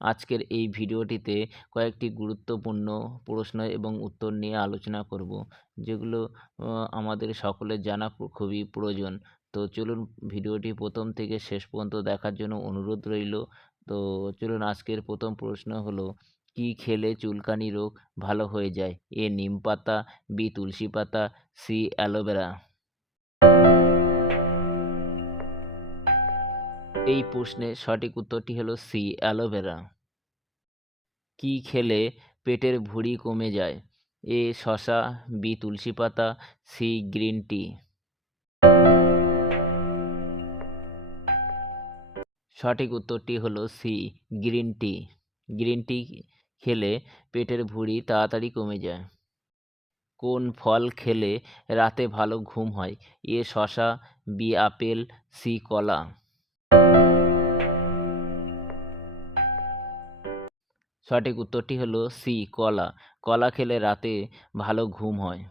আজকের এই ভিডিওটিতে কয়েকটি গুরুত্বপূর্ণ প্রশ্ন এবং উত্তর নিয়ে আলোচনা করব, যেগুলো আমাদের সকলের জানা খুবই প্রয়োজন। তো চলুন ভিডিওটি প্রথম থেকে শেষ পর্যন্ত দেখার জন্য অনুরোধ রইল। তো চলুন আজকের প্রথম প্রশ্ন হলো, কি খেলে চুলকানি রোগ ভালো হয়ে যায়? এ নিম পাতা, বি তুলসী পাতা, সি অ্যালোভেরা। এই প্রশ্নের সঠিক উত্তরটি হলো সি, অ্যালোভেরা। কি খেলে পেটের ভুঁড়ি কমে যায়? এ শশা বি, তুলসী পাতা, সি, গ্রিন টি। সঠিক উত্তরটি হলো C, green tea. Green tea খেলে পেটের ভুঁড়ি তাড়াতাড়ি কমে যায়। কোন ফল খেলে রাতে ভালো ঘুম হয়? এ শশা বি, আপেল, সি, কলা। সঠিক উত্তরটি হলো সি কলা। কলা খেলে রাতে ভালো ঘুম হয়।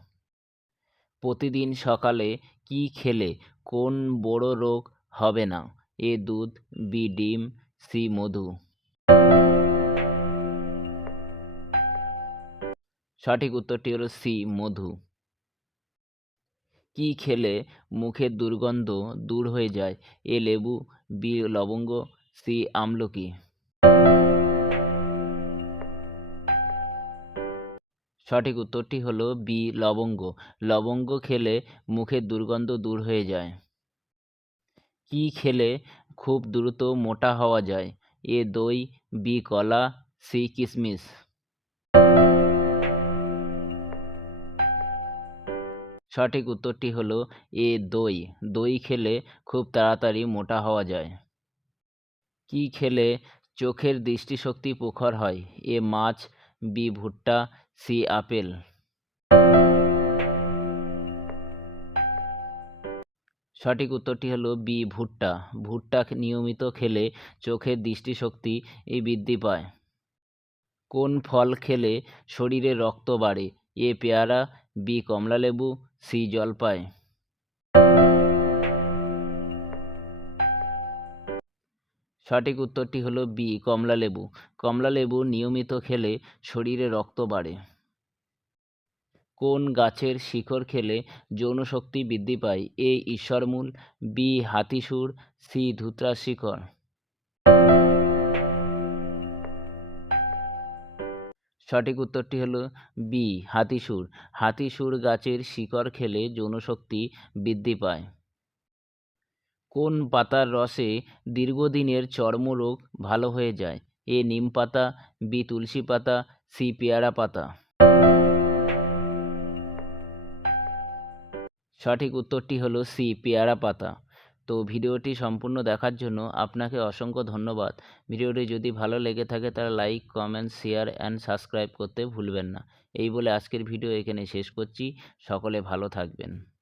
প্রতিদিন সকালে কি খেলে? কোন বড় রোগ হবে না? এ দুধ বি ডিম সি মধু। সঠিক উত্তরটি হলো সি মধু। কি খেলে মুখের দুর্গন্ধ দূর হয়ে যায়? এ লেবু বি লবঙ্গ সি আমলকি। সঠিক উত্তরটি হলো বি, লবঙ্গ। লবঙ্গ খেলে মুখের দুর্গন্ধ দূর হয়ে যায়। কি খেলে খুব দ্রুত মোটা হওয়া যায়? এ দই, বি কলা, সি কিশমিশ সঠিক উত্তরটি হলো এ দই। দই খেলে খুব তাড়াতাড়ি মোটা হওয়া যায়। কি খেলে চোখের দৃষ্টিশক্তি প্রখর হয়? এ মাছ বি ভুট্টা, সি আপেল। সঠিক উত্তরটি হলো বি ভুট্টা। ভুট্টা নিয়মিত খেলে চোখের দৃষ্টিশক্তি বৃদ্ধি পায়। কোন ফল খেলে শরীরে রক্ত বাড়ে? এ পেয়ারা, বি কমলালেবু, সি জলপাই। সঠিক উত্তরটি হলো বি কমলালেবু কমলালেবু নিয়মিত খেলে শরীরে রক্ত বাড়ে। কোন গাছের শিকড় খেলে যৌনশক্তি বৃদ্ধি পায়? এ, ঈশ্বরমূল, বি, হাতিসুর, সি ধুতরা শিকড় সঠিক উত্তরটি হলো বি, হাতিসুর। হাতিসুর গাছের শিকড় খেলে যৌনশক্তি বৃদ্ধি পায়। কোন পাতার রসে দীর্ঘদিনের চর্মরোগ ভালো হয়ে যায়? এ নিম পাতা, বি তুলসী পাতা, সি পেয়ারা পাতা। সঠিক উত্তরটি হলো সি পেয়ারা পাতা। তো ভিডিওটি সম্পূর্ণ দেখার জন্য আপনাকে অসংখ্য ধন্যবাদ। ভিডিওটি যদি ভালো লেগে থাকে তাহলে like, comment, share and subscribe করতে ভুলবেন না। এই বলে আজকের ভিডিও এখানে শেষ করছি। সকলে ভালো থাকবেন।